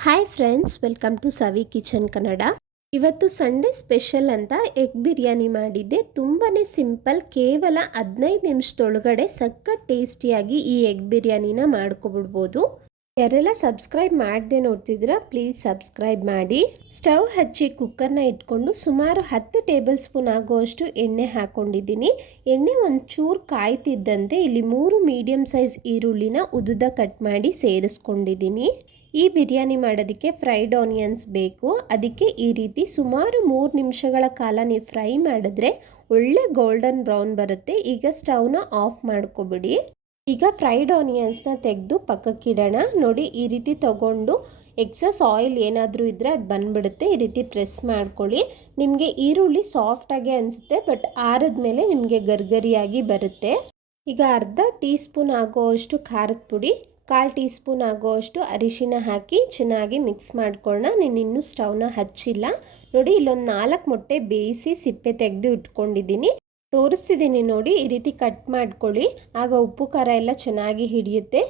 Hi friends welcome to Savi kitchen Kannada ಇವತ್ತು Sunday special ಅಂತ egg biryani ಮಾಡಿದ್ದೆ ತುಂಬಾ ಸಿಂಪಲ್ ಕೇವಲ ಹದಿನೈದು ನಿಮಿಷದೊಳಗಡೆ ಸಖತ್ ಟೇಸ್ಟಿಯಾಗಿ ಈ ಎಗ್ ಬಿರಿಯಾನಿನ ಮಾಡ್ಕೊಬಿಡ್ಬೋದು ಯಾರೆಲ್ಲ ಸಬ್ಸ್ಕ್ರೈಬ್ ಮಾಡಿದೆ ನೋಡ್ತಿದ್ರ ಪ್ಲೀಸ್ ಸಬ್ಸ್ಕ್ರೈಬ್ ಮಾಡಿ ಸ್ಟವ್ ಹಚ್ಚಿ ಕುಕ್ಕರ್ನ ಇಟ್ಕೊಂಡು ಸುಮಾರು ಹತ್ತು ಟೇಬಲ್ ಸ್ಪೂನ್ ಆಗುವಷ್ಟು ಎಣ್ಣೆ ಹಾಕೊಂಡಿದ್ದೀನಿ ಎಣ್ಣೆ ಒಂಚೂರು ಕಾಯ್ತಿದ್ದಂತೆ ಇಲ್ಲಿ ಮೂರು ಮೀಡಿಯಮ್ ಸೈಜ್ ಈರುಳ್ಳಿನ ಉದುದ ಕಟ್ ಮಾಡಿ ಸೇರಿಸ್ಕೊಂಡಿದ್ದೀನಿ ಈ ಬಿರಿಯಾನಿ ಮಾಡೋದಕ್ಕೆ ಫ್ರೈಡ್ ಆನಿಯನ್ಸ್ ಬೇಕು. ಅದಕ್ಕೆ ಈ ರೀತಿ ಸುಮಾರು ಮೂರು ನಿಮಿಷಗಳ ಕಾಲ ನೀವು ಫ್ರೈ ಮಾಡಿದ್ರೆ ಒಳ್ಳೆ ಗೋಲ್ಡನ್ ಬ್ರೌನ್ ಬರುತ್ತೆ. ಈಗ ಸ್ಟವ್ನ ಆಫ್ ಮಾಡ್ಕೊಬಿಡಿ. ಈಗ ಫ್ರೈಡ್ ಆನಿಯನ್ಸ್ನ ತೆಗೆದು ಪಕ್ಕಕ್ಕಿಡೋಣ ನೋಡಿ, ಈ ರೀತಿ ತಗೊಂಡು ಎಕ್ಸಸ್ ಆಯಿಲ್ ಏನಾದರೂ ಇದ್ದರೆ ಅದು ಬಂದುಬಿಡುತ್ತೆ. ಈ ರೀತಿ ಪ್ರೆಸ್ ಮಾಡ್ಕೊಳ್ಳಿ. ನಿಮಗೆ ಈರುಳ್ಳಿ ಸಾಫ್ಟಾಗೆ ಅನಿಸುತ್ತೆ, ಬಟ್ ಆರದ ಆರಿದ್ಮೇಲೆ ನಿಮಗೆ ಗರ್ಗರಿಯಾಗಿ ಬರುತ್ತೆ. ಈಗ ಅರ್ಧ ಟೀ ಸ್ಪೂನ್ ಆಗೋವಷ್ಟು ಖಾರದ ಪುಡಿ ಕಾಲು ಟೀ ಸ್ಪೂನ್ ಆಗೋವಷ್ಟು ಅರಿಶಿನ ಹಾಕಿ ಚೆನ್ನಾಗಿ ಮಿಕ್ಸ್ ಮಾಡ್ಕೊಳ್ಳೋಣ. ನೀನು ಇನ್ನೂ ಸ್ಟವ್ನ ಹಚ್ಚಿಲ್ಲ. ನೋಡಿ, ಇಲ್ಲೊಂದು ನಾಲ್ಕು ಮೊಟ್ಟೆ ಬೇಯಿಸಿ ಸಿಪ್ಪೆ ತೆಗೆದು ಇಟ್ಕೊಂಡಿದ್ದೀನಿ. ತೋರಿಸ್ತಿದ್ದೀನಿ ನೋಡಿ, ಈ ರೀತಿ ಕಟ್ ಮಾಡ್ಕೊಳ್ಳಿ. ಆಗ ಉಪ್ಪು, ಖಾರ ಎಲ್ಲ ಚೆನ್ನಾಗಿ ಹಿಡಿಯುತ್ತೆ.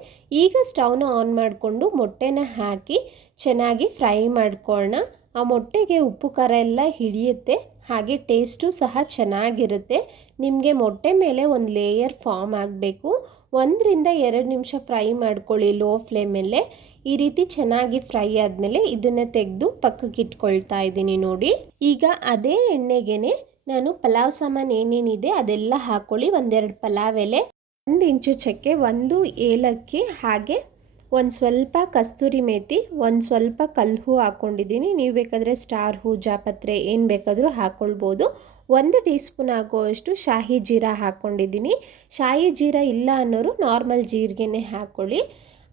ಈಗ ಸ್ಟವ್ನ ಆನ್ ಮಾಡಿಕೊಂಡು ಮೊಟ್ಟೆನ ಹಾಕಿ ಚೆನ್ನಾಗಿ ಫ್ರೈ ಮಾಡ್ಕೊಳ್ಳೋಣ. ಆ ಮೊಟ್ಟೆಗೆ ಉಪ್ಪು, ಖಾರ ಎಲ್ಲ ಹಿಡಿಯುತ್ತೆ. ಹಾಗೆ ಟೇಸ್ಟು ಸಹ ಚೆನ್ನಾಗಿರುತ್ತೆ. ನಿಮಗೆ ಮೊಟ್ಟೆ ಮೇಲೆ ಒಂದು ಲೇಯರ್ ಫಾರ್ಮ್ ಆಗಬೇಕು. ಒಂದರಿಂದ ಎರಡು ನಿಮಿಷ ಫ್ರೈ ಮಾಡ್ಕೊಳ್ಳಿ ಲೋ ಫ್ಲೇಮಲ್ಲೇ ಈ ರೀತಿ ಚೆನ್ನಾಗಿ ಫ್ರೈ ಆದಮೇಲೆ ಇದನ್ನು ತೆಗೆದು ಪಕ್ಕಕ್ಕೆ ಇಟ್ಕೊಳ್ತಾ ಇದ್ದೀನಿ ನೋಡಿ. ಈಗ ಅದೇ ಎಣ್ಣೆಗೆ ನಾನು ಪಲಾವ್ ಸಾಮಾನು ಏನೇನಿದೆ ಅದೆಲ್ಲ ಹಾಕ್ಕೊಳ್ಳಿ ಒಂದೆರಡು ಪಲಾವ್ ಎಲೆ. ಒಂದು ಇಂಚು ಚಕ್ಕೆ, ಒಂದು ಏಲಕ್ಕಿ, ಹಾಗೆ ಒಂದು ಸ್ವಲ್ಪ ಕಸ್ತೂರಿ ಮೇತಿ, ಒಂದು ಸ್ವಲ್ಪ ಕಲ್ಲು ಹೂ ಹಾಕ್ಕೊಂಡಿದ್ದೀನಿ ನೀವು ಬೇಕಾದರೆ ಸ್ಟಾರ್ ಹೂ ಜಾಪತ್ರೆ ಏನು ಬೇಕಾದರೂ ಹಾಕ್ಕೊಳ್ಬೋದು ಒಂದು ಟೀ ಸ್ಪೂನ್ ಆಗುವಷ್ಟು ಶಾಹಿ ಜೀರಾ ಹಾಕ್ಕೊಂಡಿದ್ದೀನಿ ಶಾಹಿ ಜೀರಾ ಇಲ್ಲ ಅನ್ನೋರು ನಾರ್ಮಲ್ ಜೀರಿಗೆನೇ ಹಾಕ್ಕೊಳ್ಳಿ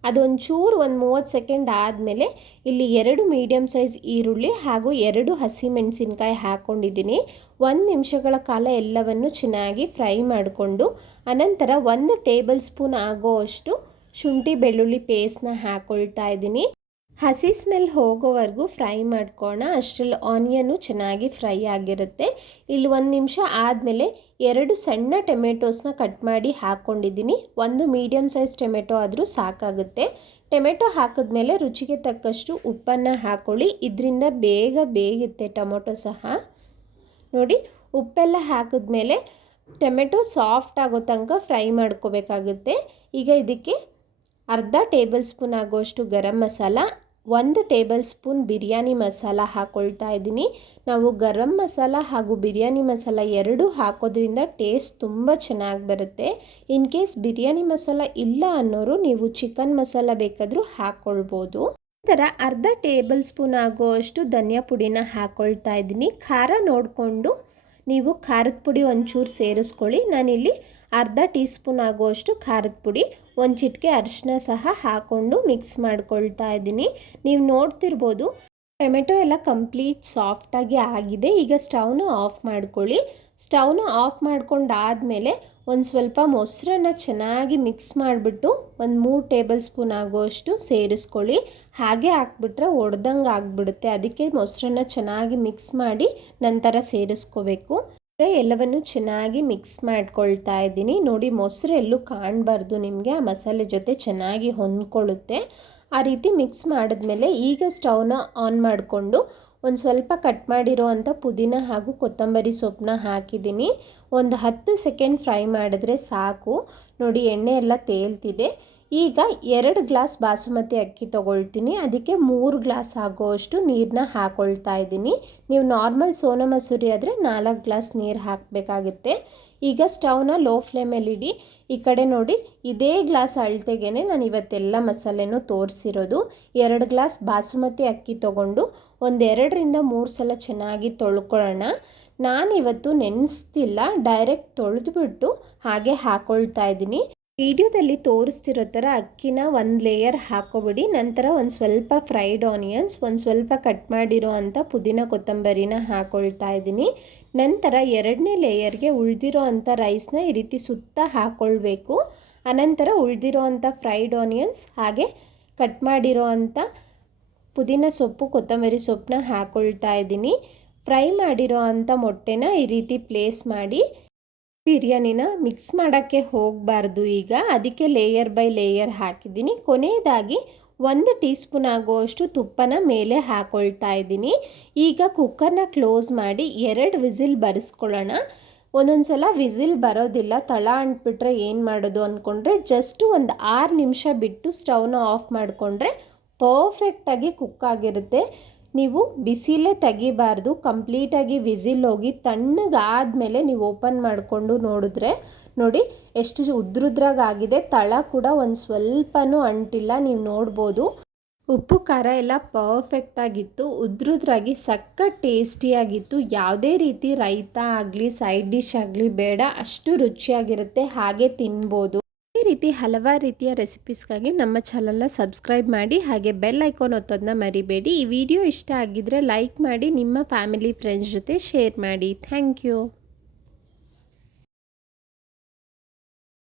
ಅದೊಂಚೂರು ಒಂದು ಮೂವತ್ತು ಸೆಕೆಂಡ್ ಆದಮೇಲೆ ಇಲ್ಲಿ ಎರಡು ಮೀಡಿಯಮ್ ಸೈಜ್ ಈರುಳ್ಳಿ ಹಾಗೂ ಎರಡು ಹಸಿಮೆಣಸಿನ್ಕಾಯಿ ಹಾಕ್ಕೊಂಡಿದ್ದೀನಿ ಒಂದು ನಿಮಿಷಗಳ ಕಾಲ ಎಲ್ಲವನ್ನು ಚೆನ್ನಾಗಿ ಫ್ರೈ ಮಾಡಿಕೊಂಡು, ಅನಂತರ ಒಂದು ಟೇಬಲ್ ಸ್ಪೂನ್ ಆಗೋವಷ್ಟು ಶುಂಠಿ ಬೆಳ್ಳುಳ್ಳಿ ಪೇಸ್ಟ್ನ ಹಾಕ್ಕೊಳ್ತಾ ಇದ್ದೀನಿ. ಹಸಿ ಸ್ಮೆಲ್ ಹೋಗೋವರೆಗೂ ಫ್ರೈ ಮಾಡ್ಕೋಣ ಅಷ್ಟರಲ್ಲಿ ಆನಿಯನ್ನು ಚೆನ್ನಾಗಿ ಫ್ರೈ ಆಗಿರುತ್ತೆ. ಇಲ್ಲಿ ಒಂದು ನಿಮಿಷ ಆದಮೇಲೆ ಎರಡು ಸಣ್ಣ ಟೊಮೆಟೋಸ್ನ ಕಟ್ ಮಾಡಿ ಹಾಕ್ಕೊಂಡಿದ್ದೀನಿ ಒಂದು ಮೀಡಿಯಮ್ ಸೈಜ್ ಟೊಮೆಟೊ ಆದರೂ ಸಾಕಾಗುತ್ತೆ. ಟೊಮೆಟೊ ಹಾಕಿದ್ಮೇಲೆ ರುಚಿಗೆ ತಕ್ಕಷ್ಟು ಉಪ್ಪನ್ನು ಹಾಕ್ಕೊಳ್ಳಿ ಇದರಿಂದ ಬೇಗ ಬೇಯುತ್ತೆ ಟೊಮೆಟೊ ಸಹ. ನೋಡಿ, ಉಪ್ಪೆಲ್ಲ ಹಾಕಿದ್ಮೇಲೆ ಟೊಮೆಟೊ ಸಾಫ್ಟ್ ಆಗೋ ತನಕ ಫ್ರೈ ಮಾಡ್ಕೋಬೇಕಾಗುತ್ತೆ. ಈಗ ಇದಕ್ಕೆ ಅರ್ಧ ಟೇಬಲ್ ಸ್ಪೂನ್ ಆಗೋಷ್ಟು ಗರಂ ಮಸಾಲ, ಒಂದು ಟೇಬಲ್ ಸ್ಪೂನ್ ಬಿರಿಯಾನಿ ಮಸಾಲ ಹಾಕ್ಕೊಳ್ತಾ ಇದ್ದೀನಿ. ನಾವು ಗರಂ ಮಸಾಲ ಹಾಗೂ ಬಿರಿಯಾನಿ ಮಸಾಲ ಎರಡೂ ಹಾಕೋದ್ರಿಂದ ಟೇಸ್ಟ್ ತುಂಬ ಚೆನ್ನಾಗಿ ಬರುತ್ತೆ. ಇನ್ ಕೇಸ್ ಬಿರಿಯಾನಿ ಮಸಾಲ ಇಲ್ಲ ಅನ್ನೋರು ನೀವು ಚಿಕನ್ ಮಸಾಲ ಬೇಕಾದರೂ ಹಾಕ್ಕೊಳ್ಬೋದು ನಂತರ ಅರ್ಧ ಟೇಬಲ್ ಸ್ಪೂನ್ ಆಗೋಷ್ಟು ಧನಿಯಾ ಪುಡಿನ ಹಾಕ್ಕೊಳ್ತಾ ಇದ್ದೀನಿ. ಖಾರ ನೋಡಿಕೊಂಡು ನೀವು ಖಾರದ ಪುಡಿ ಒಂಚೂರು ಸೇರಿಸ್ಕೊಳ್ಳಿ. ನಾನಿಲ್ಲಿ ಅರ್ಧ ಟೀ ಸ್ಪೂನ್ ಆಗುವಷ್ಟು ಖಾರದ ಪುಡಿ, ಒಂದು ಚಿಟಿಕೆ ಅರಿಶಿನ ಸಹ ಹಾಕ್ಕೊಂಡು ಮಿಕ್ಸ್ ಮಾಡ್ಕೊಳ್ತಾ ಇದ್ದೀನಿ. ನೀವು ನೋಡ್ತಿರ್ಬೋದು ಟೊಮೆಟೊ ಎಲ್ಲ ಕಂಪ್ಲೀಟ್ ಸಾಫ್ಟಾಗಿ ಆಗಿದೆ. ಈಗ ಸ್ಟವ್ನ ಆಫ್ ಮಾಡ್ಕೊಳ್ಳಿ. ಸ್ಟವ್ನ ಆಫ್ ಮಾಡ್ಕೊಂಡಾದಮೇಲೆ ಒಂದು ಸ್ವಲ್ಪ ಮೊಸರನ್ನ ಚೆನ್ನಾಗಿ ಮಿಕ್ಸ್ ಮಾಡಿಬಿಟ್ಟು ಒಂದು ಮೂರು ಟೇಬಲ್ ಸ್ಪೂನ್ ಆಗೋಷ್ಟು ಸೇರಿಸ್ಕೊಳ್ಳಿ. ಹಾಗೆ ಹಾಕ್ಬಿಟ್ರೆ ಒಡ್ದಂಗೆ ಆಗಿಬಿಡುತ್ತೆ. ಅದಕ್ಕೆ ಮೊಸರನ್ನ ಚೆನ್ನಾಗಿ ಮಿಕ್ಸ್ ಮಾಡಿ ನಂತರ ಸೇರಿಸ್ಕೋಬೇಕು. ಎಲ್ಲವನ್ನು ಚೆನ್ನಾಗಿ ಮಿಕ್ಸ್ ಮಾಡ್ಕೊಳ್ತಾ ಇದ್ದೀನಿ. ನೋಡಿ ಮೊಸರು ಎಲ್ಲೂ ಕಾಣಬಾರ್ದು ನಿಮಗೆ. ಆ ಮಸಾಲೆ ಜೊತೆ ಚೆನ್ನಾಗಿ ಹೊಂದ್ಕೊಳ್ಳುತ್ತೆ. ಆ ರೀತಿ ಮಿಕ್ಸ್ ಮಾಡಿದ್ಮೇಲೆ ಈಗ ಸ್ಟೌವ್ನ ಆನ್ ಮಾಡಿಕೊಂಡು ಒಂದು ಸ್ವಲ್ಪ ಕಟ್ ಮಾಡಿರೋ ಅಂಥ ಪುದೀನ ಹಾಗೂ ಕೊತ್ತಂಬರಿ ಸೊಪ್ಪನ್ನ ಹಾಕಿದ್ದೀನಿ. ಒಂದು ಹತ್ತು ಸೆಕೆಂಡ್ ಫ್ರೈ ಮಾಡಿದ್ರೆ ಸಾಕು. ನೋಡಿ ಎಣ್ಣೆ ಎಲ್ಲ ತೇಲ್ತಿದೆ. ಈಗ ಎರಡು ಗ್ಲಾಸ್ ಬಾಸುಮತಿ ಅಕ್ಕಿ ತೊಗೊಳ್ತೀನಿ. ಅದಕ್ಕೆ ಮೂರು ಗ್ಲಾಸ್ ಆಗೋವಷ್ಟು ನೀರನ್ನ ಹಾಕ್ಕೊಳ್ತಾ ಇದ್ದೀನಿ. ನೀವು ನಾರ್ಮಲ್ ಸೋನಾ ಮಸೂರಿ ಆದರೆ ನಾಲ್ಕು ಗ್ಲಾಸ್ ನೀರು ಹಾಕಬೇಕಾಗುತ್ತೆ. ಈಗ ಸ್ಟವ್ನ ಲೋ ಫ್ಲೇಮಲ್ಲಿಡಿ ಈ ಕಡೆ ನೋಡಿ, ಇದೇ ಗ್ಲಾಸ್ ಅಳತೆಗೆ ನಾನು ಇವತ್ತೆಲ್ಲ ಮಸಾಲೆನೂ ತೋರಿಸಿರೋದು. ಎರಡು ಗ್ಲಾಸ್ ಬಾಸುಮತಿ ಅಕ್ಕಿ ತೊಗೊಂಡು ಒಂದೆರಡರಿಂದ ಮೂರು ಸಲ ಚೆನ್ನಾಗಿ ತೊಳ್ಕೊಳ್ಳೋಣ. ನಾನಿವತ್ತು ನೆನೆಸ್ತಿಲ್ಲ, ಡೈರೆಕ್ಟ್ ತೊಳೆದ್ಬಿಟ್ಟು ಹಾಗೆ ಹಾಕ್ಕೊಳ್ತಾ ಇದ್ದೀನಿ. ವಿಡಿಯೋದಲ್ಲಿ ತೋರಿಸ್ತಿರೋ ಥರ ಅಕ್ಕಿನ ಒಂದು ಲೇಯರ್ ಹಾಕೋಬಿಡಿ ನಂತರ ಒಂದು ಸ್ವಲ್ಪ ಫ್ರೈಡ್ ಆನಿಯನ್ಸ್ ಒಂದು ಸ್ವಲ್ಪ ಕಟ್ ಮಾಡಿರೋ ಅಂಥ ಪುದೀನ ಕೊತ್ತಂಬರಿನ ಹಾಕ್ಕೊಳ್ತಾ ಇದ್ದೀನಿ. ನಂತರ ಎರಡನೇ ಲೇಯರ್ಗೆ ಉಳಿದಿರೋ ಅಂಥ ರೈಸ್ನ ಈ ರೀತಿ ಸುತ್ತ ಹಾಕ್ಕೊಳ್ಬೇಕು ಅನಂತರ ಉಳಿದಿರೋ ಅಂಥ ಫ್ರೈಡ್ ಆನಿಯನ್ಸ್ ಹಾಗೆ ಕಟ್ ಮಾಡಿರೋ ಅಂಥ ಪುದೀನ ಸೊಪ್ಪು, ಕೊತ್ತಂಬರಿ ಸೊಪ್ಪನ್ನ ಹಾಕ್ಕೊಳ್ತಾ ಇದ್ದೀನಿ. ಫ್ರೈ ಮಾಡಿರೋ ಅಂಥ ಮೊಟ್ಟೆನ ಈ ರೀತಿ ಪ್ಲೇಸ್ ಮಾಡಿ ಬಿರಿಯಾನಿನ ಮಿಕ್ಸ್ ಮಾಡೋಕ್ಕೆ ಹೋಗಬಾರ್ದು. ಈಗ ಅದಕ್ಕೆ ಲೇಯರ್ ಬೈ ಲೇಯರ್ ಹಾಕಿದ್ದೀನಿ. ಕೊನೆಯದಾಗಿ ಒಂದು ಟೀ ಸ್ಪೂನ್ ಆಗುವಷ್ಟು ತುಪ್ಪನ ಮೇಲೆ ಹಾಕ್ಕೊಳ್ತಾ ಇದ್ದೀನಿ. ಈಗ ಕುಕ್ಕರ್ನ ಕ್ಲೋಸ್ ಮಾಡಿ ಎರಡು ವಿಸಿಲ್ ಬರೆಸ್ಕೊಳ್ಳೋಣ. ಒಂದೊಂದು ಸಲ ವಿಸಿಲ್ ಬರೋದಿಲ್ಲ. ತಳ ಅಂಟ್ಬಿಟ್ರೆ ಏನು ಮಾಡೋದು ಅಂದ್ಕೊಂಡ್ರೆ ಜಸ್ಟ್ ಒಂದು ಆರು ನಿಮಿಷ ಬಿಟ್ಟು ಸ್ಟವ್ನ ಆಫ್ ಮಾಡಿಕೊಂಡ್ರೆ ಪರ್ಫೆಕ್ಟಾಗಿ ಕುಕ್ ಆಗಿರುತ್ತೆ. ನೀವು ಬಿಸಿಲೇ ತೆಗಿಬಾರ್ದು ಕಂಪ್ಲೀಟಾಗಿ ವಿಸಿಲ್ ಹೋಗಿ ತಣ್ಣಗಾದಮೇಲೆ ನೀವು ಓಪನ್ ಮಾಡಿಕೊಂಡು ನೋಡಿದ್ರೆ ನೋಡಿ ಎಷ್ಟು ಉದ್ರುದ್ರಾಗಿದೆ ತಳ ಕೂಡ ಒಂದು ಸ್ವಲ್ಪನೂ ಅಂಟಿಲ್ಲ, ನೀವು ನೋಡ್ಬೋದು. ಉಪ್ಪು, ಖಾರ ಎಲ್ಲ ಪರ್ಫೆಕ್ಟಾಗಿತ್ತು ಉದ್ರುದ್ರಾಗಿ ಸಕ್ಕ ಟೇಸ್ಟಿಯಾಗಿತ್ತು ಯಾವುದೇ ರೀತಿ ರೈತ ಆಗಲಿ ಸೈಡ್ ಡಿಶ್ ಆಗಲಿ ಬೇಡ, ಅಷ್ಟು ರುಚಿಯಾಗಿರುತ್ತೆ. ಹಾಗೆ ತಿನ್ಬೋದು. ರೀತಿ ಹಲವಾರು ರೀತಿಯ ರೆಸಿಪೀಸ್ಗಾಗಿ ನಮ್ಮ ಚಾನಲ್ನ ಸಬ್ಸ್ಕ್ರೈಬ್ ಮಾಡಿ ಹಾಗೆ ಬೆಲ್ ಐಕಾನ್ ಒತ್ತೋದನ್ನ ಮರಿಬೇಡಿ. ಈ ವಿಡಿಯೋ ಇಷ್ಟ ಆಗಿದ್ದರೆ ಲೈಕ್ ಮಾಡಿ, ನಿಮ್ಮ ಫ್ಯಾಮಿಲಿ, ಫ್ರೆಂಡ್ಸ್ ಜೊತೆ ಶೇರ್ ಮಾಡಿ. Thank you.